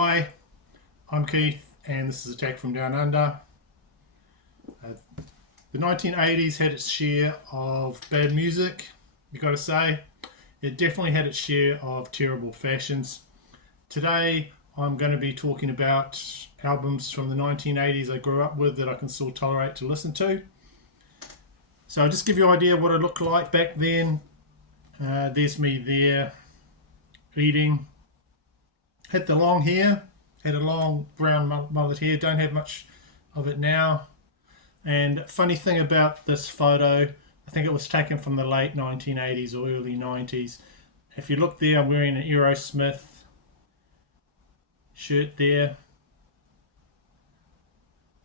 Hi, I'm Keith, and this is Attack from Down Under. The 1980s had its share of bad music, you gotta say. It definitely had its share of terrible fashions. Today, I'm going to be talking about albums from the 1980s I grew up with that I can still tolerate to listen to. So I'll just give you an idea of what it looked like back then. There's me there, eating. Had the long hair, had a long brown mullet hair, don't have much of it now. And funny thing about this photo, I think it was taken from the late 1980s or early 90s. If you look there, I'm wearing an Aerosmith shirt there.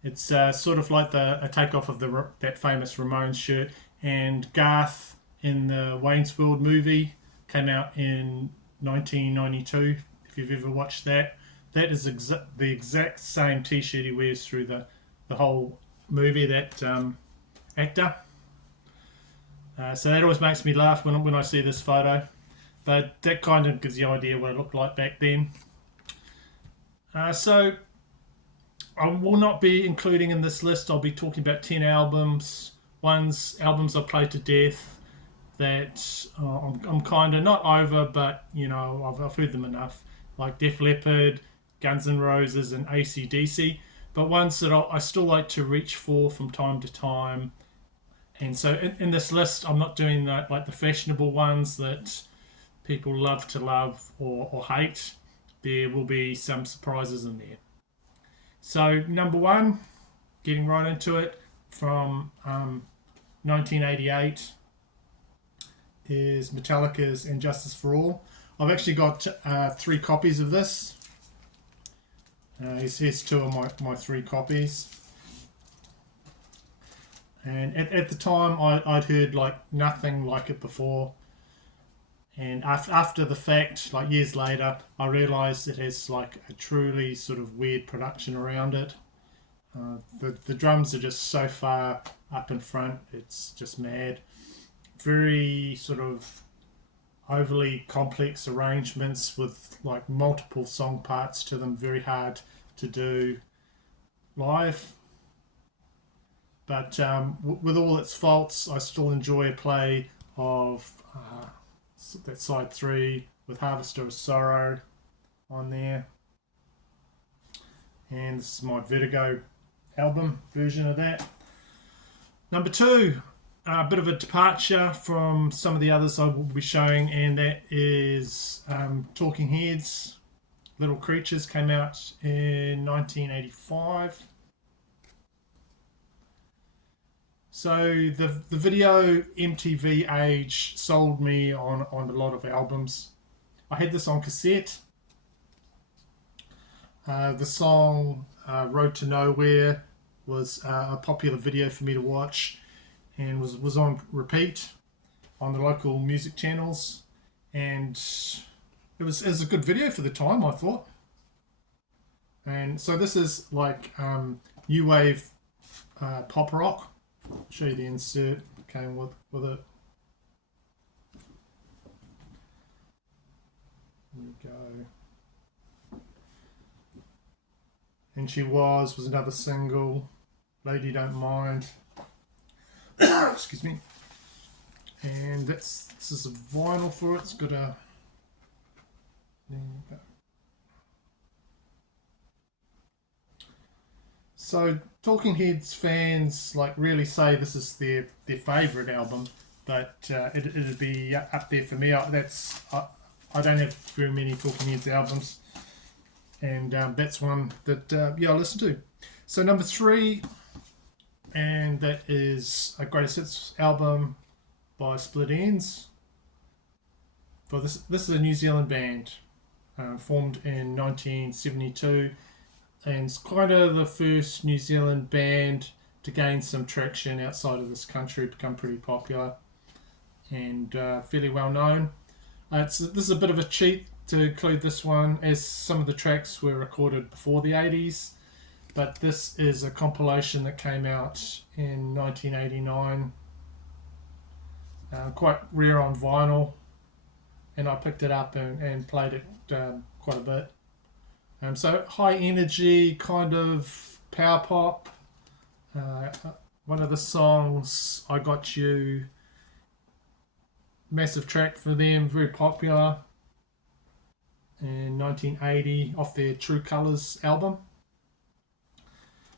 It's sort of like a takeoff of that famous Ramones shirt. And Garth in the Wayne's World movie came out in 1992. If you've ever watched that, that is the exact same T-shirt he wears through the whole movie. That actor. So that always makes me laugh when I see this photo. But that kind of gives you an idea what it looked like back then. So I will not be including in this list. I'll be talking about 10 albums. Albums I played to death that I'm kind of not over, but you know I've heard them enough. Like Def Leppard, Guns N' Roses, and AC/DC. But ones that I still like to reach for from time to time. And so in this list, I'm not doing like the fashionable ones that people love to love or hate. There will be some surprises in there. So number one, getting right into it, from 1988 is Metallica's And Justice for All. I've actually got 3 copies of this. Here's 2 of my 3 copies. And at the time, I'd heard like nothing like it before. And after the fact, like years later, I realised it has like a truly sort of weird production around it. The drums are just so far up in front, it's just mad. Very sort of overly complex arrangements with like multiple song parts to them, very hard to do live. But with all its faults, I still enjoy a play of that side 3 with Harvester of Sorrow on there. And this is my Vertigo album version of that. Number 2, a bit of a departure from some of the others I will be showing, and that is Talking Heads. Little Creatures came out in 1985. So the video MTV age sold me on a lot of albums. I had this on cassette. The song Road to Nowhere was a popular video for me to watch, and was on repeat on the local music channels, and it was a good video for the time, I thought. And so this is like new wave pop rock. I'll show you the insert that came with it. There we go. And She Was another single. Lady Don't Mind. Excuse me. And this is a vinyl for it. It's got a. There you go. So Talking Heads fans like really say this is their favourite album, but it'd be up there for me. I don't have very many Talking Heads albums, and that's one that I listen to. So number 3, and that is a greatest hits album by Split Enz. For this is a New Zealand band formed in 1972. And it's kind of the first New Zealand band to gain some traction outside of this country, become pretty popular and fairly well known. This is a bit of a cheat to include this one, as some of the tracks were recorded before the 80s, but this is a compilation that came out in 1989. Quite rare on vinyl, and I picked it up and played it quite a bit. So high energy, kind of power pop. Uh, One of the songs, I Got You, massive track for them, very popular in 1980 off their True Colours album.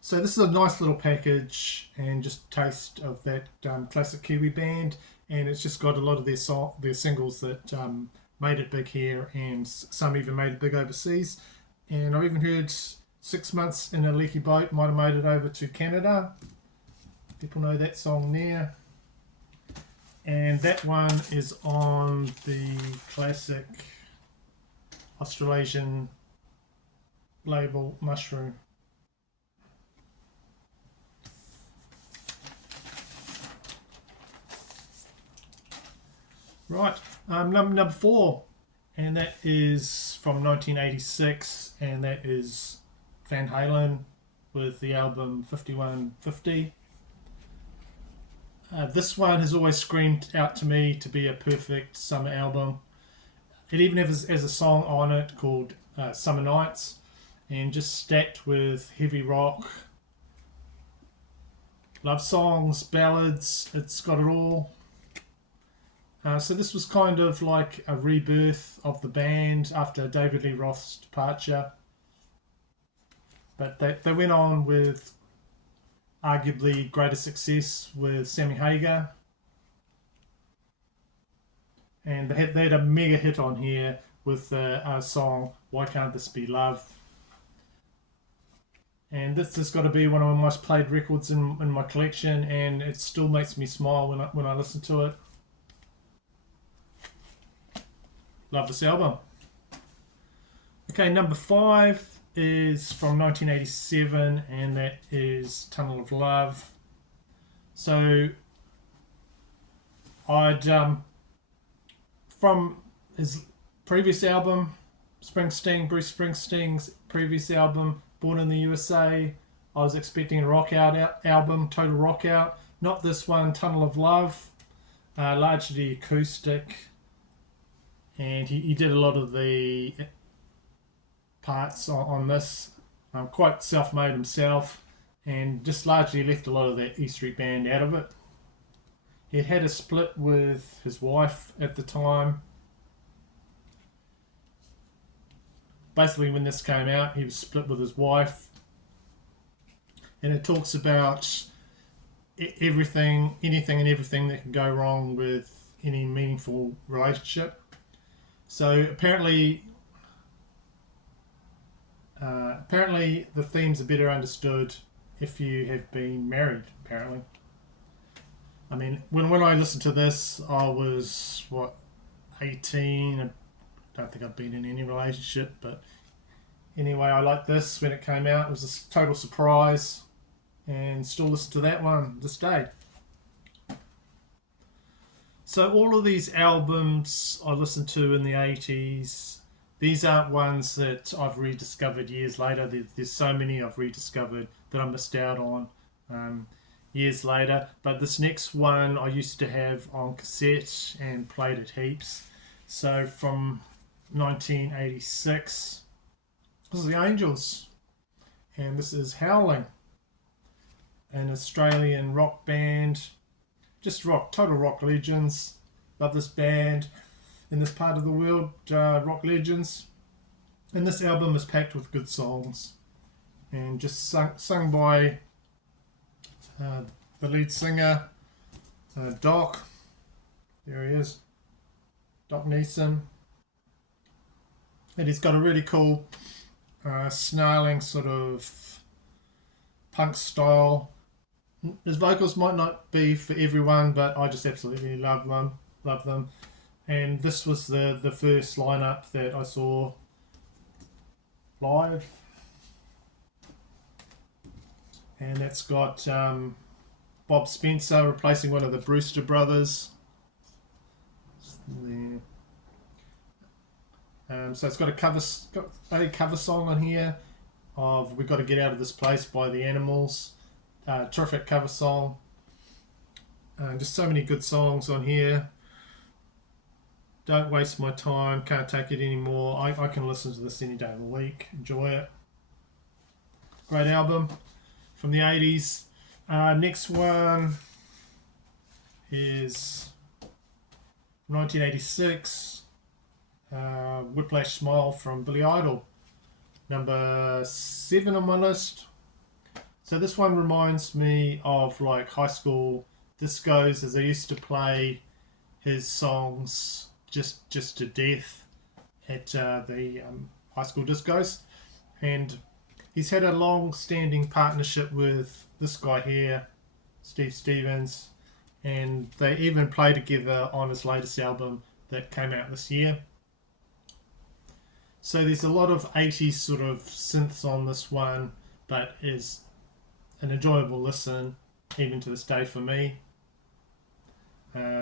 So this is a nice little package and just taste of that classic Kiwi band, and it's just got a lot of their singles that made it big here, and some even made it big overseas. And I've even heard 6 Months in a Leaky Boat might have made it over to Canada. People know that song there. And that one is on the classic Australasian label Mushroom. Right, number 4, and that is from 1986, and that is Van Halen with the album 5150. This one has always screamed out to me to be a perfect summer album. It even has a song on it called Summer Nights, and just stacked with heavy rock, love songs, ballads. It's got it all. So this was kind of like a rebirth of the band after David Lee Roth's departure. But they went on with arguably greater success with Sammy Hagar. And they had a mega hit on here with a song, Why Can't This Be Love? And this has got to be one of my most played records in my collection, and it still makes me smile when I listen to it. Love this album. Okay, number 5 is from 1987, and that is Tunnel of Love. So I'd from his previous album, Bruce Springsteen's previous album, Born in the USA, I was expecting a rock out album, total rock out. Not this one, Tunnel of Love, largely acoustic. And he did a lot of the parts on this, quite self-made himself, and just largely left a lot of that E Street Band out of it. He had a split with his wife at the time. Basically, when this came out, he was split with his wife, and it talks about anything and everything that can go wrong with any meaningful relationship. So apparently the themes are better understood if you have been married, apparently. I mean, when I listened to this, I was, 18? I don't think I've been in any relationship, but anyway, I liked this when it came out. It was a total surprise, and still listen to that one this day. So all of these albums I listened to in the 80s, these aren't ones that I've rediscovered years later. There's so many I've rediscovered that I missed out on years later. But this next one I used to have on cassette and played it heaps. So from 1986, this is the Angels, and this is Howling, an Australian rock band. Just total rock legends. Love this band in this part of the world, rock legends. And this album is packed with good songs, and just sung by the lead singer, Doc. There he is, Doc Neeson. And he's got a really cool, snarling sort of punk style. His vocals might not be for everyone, but I just absolutely love them. And this was the first lineup that I saw live. And that's got Bob Spencer replacing one of the Brewster brothers. So it's got a cover song on here of We've Got to Get Out of This Place by The Animals. Terrific cover song. Just so many good songs on here. Don't waste my time. Can't take it anymore. I can listen to this any day of the week. Enjoy it. Great album from the 80s. Next one is 1986. Whiplash Smile from Billy Idol. Number 7 on my list. So this one reminds me of like high school discos, as I used to play his songs just to death at the high school discos. And he's had a long-standing partnership with this guy here, Steve Stevens, and they even play together on his latest album that came out this year. So there's a lot of 80s sort of synths on this one, but is an enjoyable listen even to this day for me.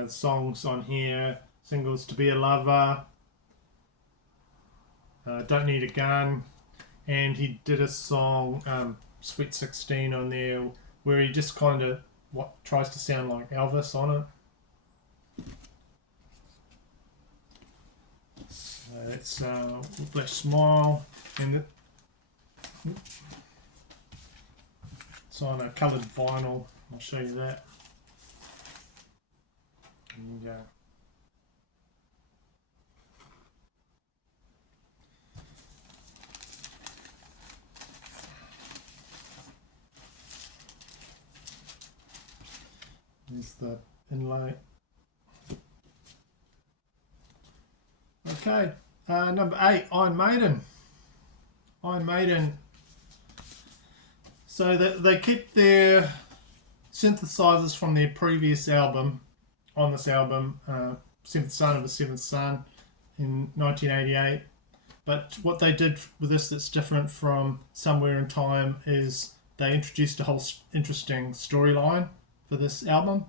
Songs on here, singles To Be a Lover, Don't Need a Gun, and he did a song, Sweet 16 on there, where he just kind of tries to sound like Elvis on it. So it's Whiplash Smile, and it's on a coloured vinyl. I'll show you that. There you go. There's the inlay. Okay, number 8, Iron Maiden. Iron Maiden. So they kept their synthesizers from their previous album on this album, Seventh Son of the Seventh Son in 1988. But what they did with this that's different from Somewhere in Time is they introduced a whole interesting storyline for this album.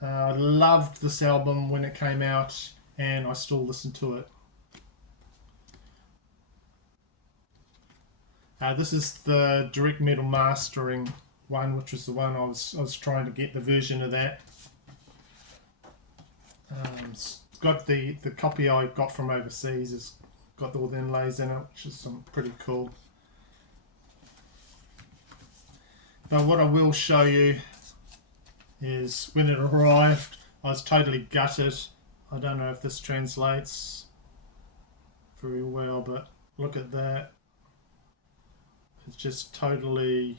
I loved this album when it came out, and I still listen to it. This is the direct metal mastering one, which was the one I was trying to get the version of that. It's got the copy I got from overseas. It's got all the inlays in it, which is some pretty cool. Now what I will show you is when it arrived, I was totally gutted. I don't know if this translates very well, but look at that. It's just totally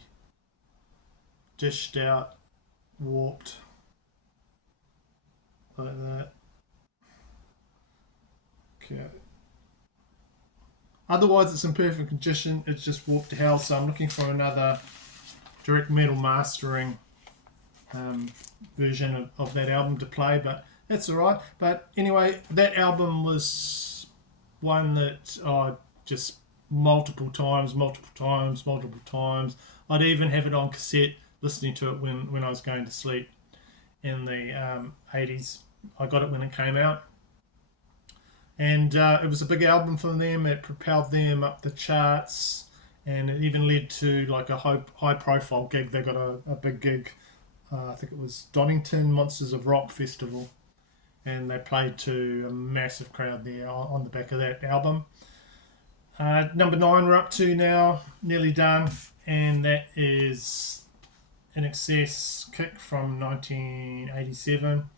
dished out, warped, like that. Okay. Otherwise it's in perfect condition, it's just warped to hell, so I'm looking for another direct metal mastering version of that album to play, but that's alright. But anyway, that album was one that I just multiple times. I'd even have it on cassette, listening to it when I was going to sleep in the 80s. I got it when it came out. And it was a big album for them. It propelled them up the charts, and it even led to like a high profile gig. They got a big gig, I think it was Donington Monsters of Rock Festival, and they played to a massive crowd there on the back of that album. Number 9 we're up to now, nearly done, and that is INXS Kick from 1987.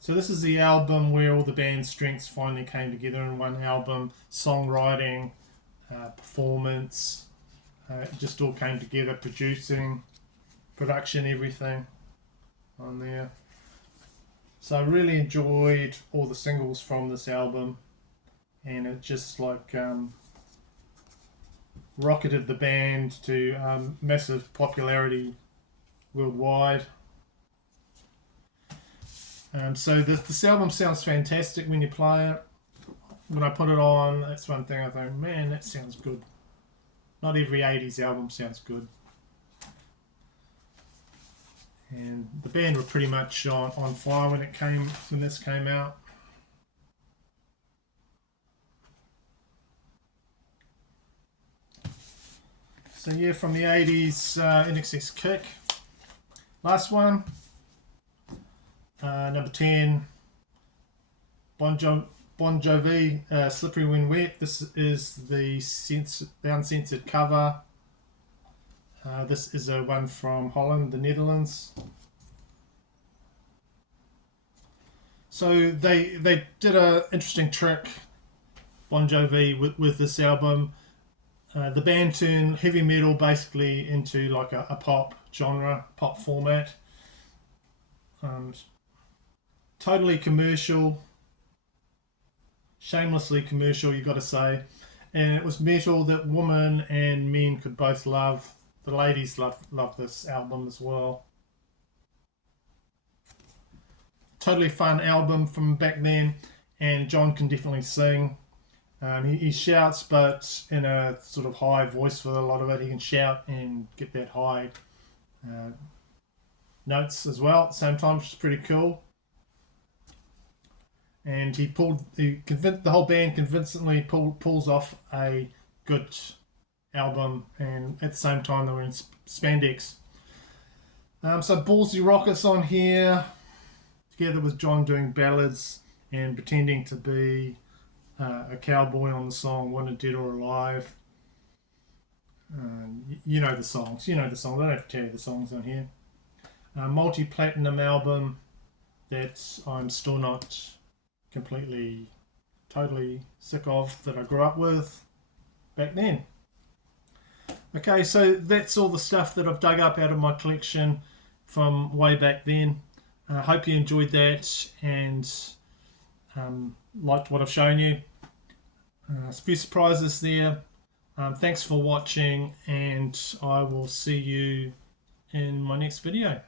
So this is the album where all the band's strengths finally came together in one album. Songwriting, performance, it just all came together. Production, everything on there. So I really enjoyed all the singles from this album, and it just like rocketed the band to massive popularity worldwide. So this album sounds fantastic when you play it. When I put it on, that's one thing I think, man, that sounds good. Not every 80s album sounds good. And the band were pretty much on fire when this came out. So yeah, from the 80s, INXS Kick. Last one, Number 10, Bon Jovi, Slippery When Wet. This is the uncensored cover. This is a one from Holland, the Netherlands. So they did an interesting trick, Bon Jovi, with this album. The band turned heavy metal basically into like a pop genre, pop format. Totally commercial, shamelessly commercial, you got to say. And it was metal that women and men could both love. The ladies love this album as well. Totally fun album from back then, and John can definitely sing. He shouts, but in a sort of high voice for a lot of it. He can shout and get that high notes as well at the same time, which is pretty cool. And the whole band convincingly pulls off a good album, and at the same time they were in spandex. So Ballsy Rockets on here, together with John doing ballads and pretending to be a cowboy on the song Wanted Dead or Alive. You know the songs. I don't have to tell you the songs on here. Multi-platinum album that I'm still not completely, totally sick of, that I grew up with back then. Okay, so that's all the stuff that I've dug up out of my collection from way back then. I hope you enjoyed that and liked what I've shown you. A few surprises there. Thanks for watching, and I will see you in my next video.